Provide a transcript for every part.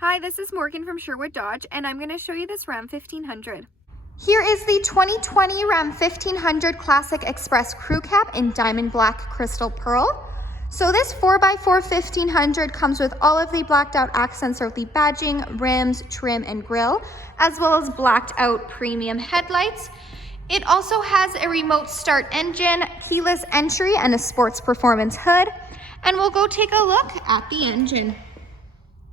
Hi, this is Morgan from Sherwood Dodge, and I'm going to show you this Ram 1500. Here is the 2020 Ram 1500 Classic Express Crew Cab in Diamond Black Crystal Pearl. So this 4x4 1500 comes with all of the blacked out accents of the badging, rims, trim, and grille, as well as blacked out premium headlights. It also has a remote start engine, keyless entry, and a sports performance hood. And we'll go take a look at the engine.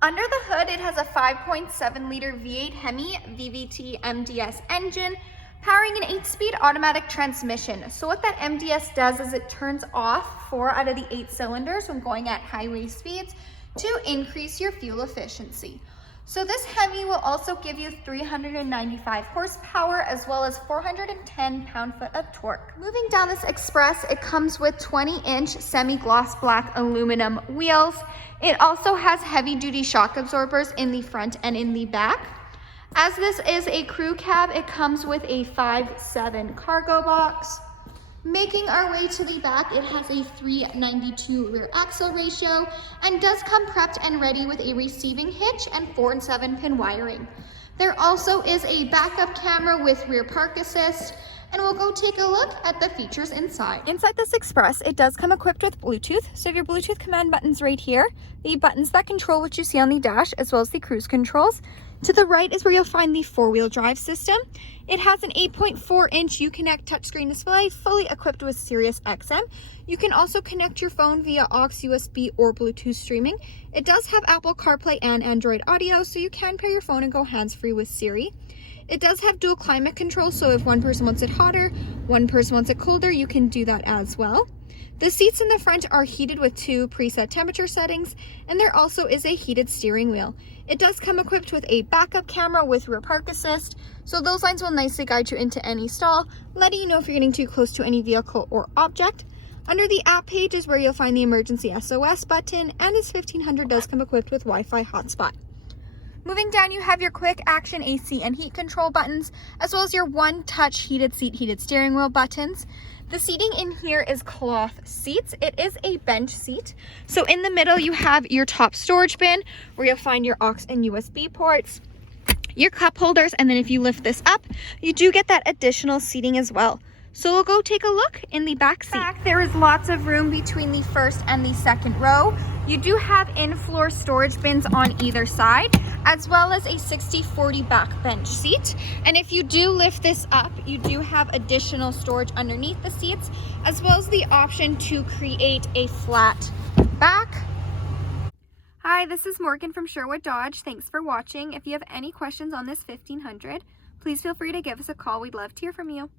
Under the hood, it has a 5.7 liter V8 Hemi VVT MDS engine, powering an 8-speed automatic transmission. So what that MDS does is it turns off 4 out of the 8 cylinders when going at highway speeds to increase your fuel efficiency. So this Hemi will also give you 395 horsepower as well as 410 pound-foot of torque. Moving down this Express, it comes with 20-inch semi-gloss black aluminum wheels. It also has heavy-duty shock absorbers in the front and in the back. As this is a crew cab, it comes with a 5'7" cargo box. Making our way to the back, it has a 392 rear axle ratio and does come prepped and ready with a receiving hitch and 4 and 7 pin wiring. There also is a backup camera with rear park assist, and we'll go take a look at the features inside. Inside this Express, it does come equipped with Bluetooth. So you have your Bluetooth command buttons right here, the buttons that control what you see on the dash, as well as the cruise controls. To the right is where you'll find the 4-wheel drive system. It has an 8.4-inch Uconnect touchscreen display, fully equipped with Sirius XM. You can also connect your phone via aux, USB, or Bluetooth streaming. It does have Apple CarPlay and Android Audio, so you can pair your phone and go hands-free with Siri. It does have dual climate control, so if one person wants it hotter, one person wants it colder, you can do that as well. The seats in the front are heated with 2 preset temperature settings, and there also is a heated steering wheel. It does come equipped with a backup camera with rear park assist, so those lines will nicely guide you into any stall, letting you know if you're getting too close to any vehicle or object. Under the app page is where you'll find the emergency SOS button, and this 1500 does come equipped with Wi-Fi hotspot. Moving down, you have your quick action AC and heat control buttons, as well as your one-touch heated seat, heated steering wheel buttons. The seating in here is cloth seats. It is a bench seat. So in the middle, you have your top storage bin where you'll find your aux and USB ports, your cup holders, and then if you lift this up, you do get that additional seating as well. So we'll go take a look in the back seat. There is lots of room between the first and the second row. You do have in-floor storage bins on either side, as well as a 60/40 back bench seat. And if you do lift this up, you do have additional storage underneath the seats, as well as the option to create a flat back. Hi, this is Morgan from Sherwood Dodge. Thanks for watching. If you have any questions on this 1500, please feel free to give us a call. We'd love to hear from you.